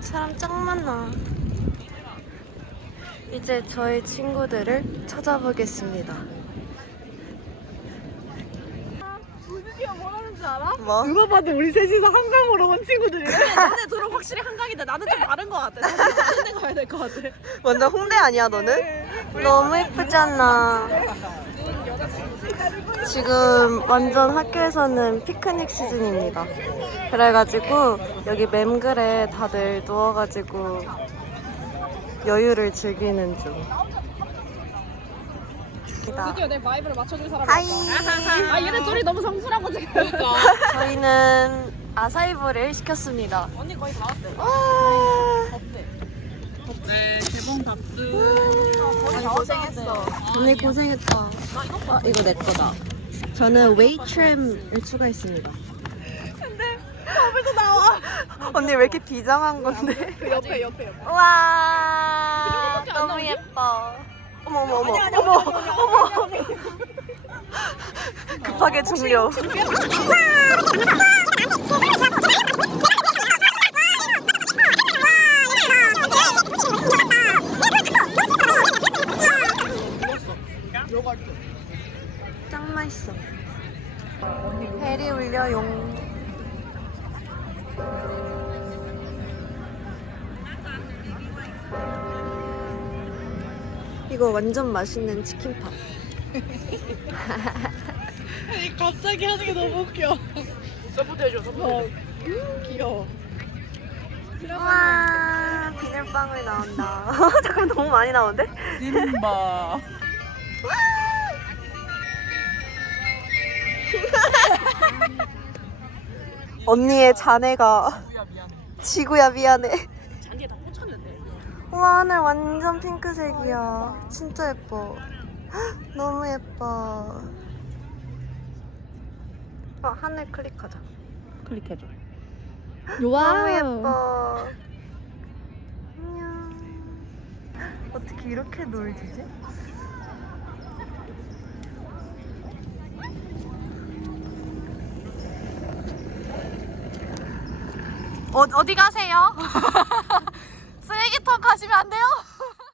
사람 짱 많아. 이제 저희 친구들을 찾아보겠습니다. 지민이가 아, 뭐는지 알아? 뭐? 누가 봐도 우리 셋이서 한강 보러 온 친구들이야. 근데 그래, 둘은 확실히 한강이다. 나는 좀 다른 것 같아. 홍대 가야 될것 같아. 완전 홍대 아니야 너는? 네, 너무 예쁘지 않 지금 완전 학교에서는 피크닉 시즌입니다. 그래가지고 여기 맴글에 다들 누워가지고 여유를 즐기는 중. 드이 사람이 있아 얘네 둘이 아, 너무 성숙한고지 그러니까 저희는 아사이보를 시켰습니다. 언니 거의 다 왔대. 덥대. 덥대. 네, 개봉 답수. 고생했어. 오늘 아, 네. 아, 고생했다. 아, 아, 이거 내 거다. 저는 아, 웨이트램을 추가했습니다. 근데 밥을 또 나와. 언니 왜 이렇게 비장한 건데? 그 옆에 옆에 옆 와. 너무 얘기? 예뻐. 어머 어머 어머 어머 어머. 급하게 준요 짱 맛있어. 배리 울려용. 이거 완전 맛있는 치킨팝. 아 갑자기 하는 게 너무 웃겨. 서포트 해줘, 서포트. 귀여워. 와, 비닐빵을 나온다. 잠깐만, 너무 많이 나온는데 님바. 언니의 자네가 지구야 미안해, 지구야 미안해. 우와 하늘 완전 핑크색이야 와, 예뻐. 진짜 예뻐 너무 예뻐 어, 하늘 클릭하자 클릭해줘 너무 예뻐 안녕 어떻게 이렇게 놀지지? 어, 어디 가세요? 쓰레기통 가시면 안 돼요?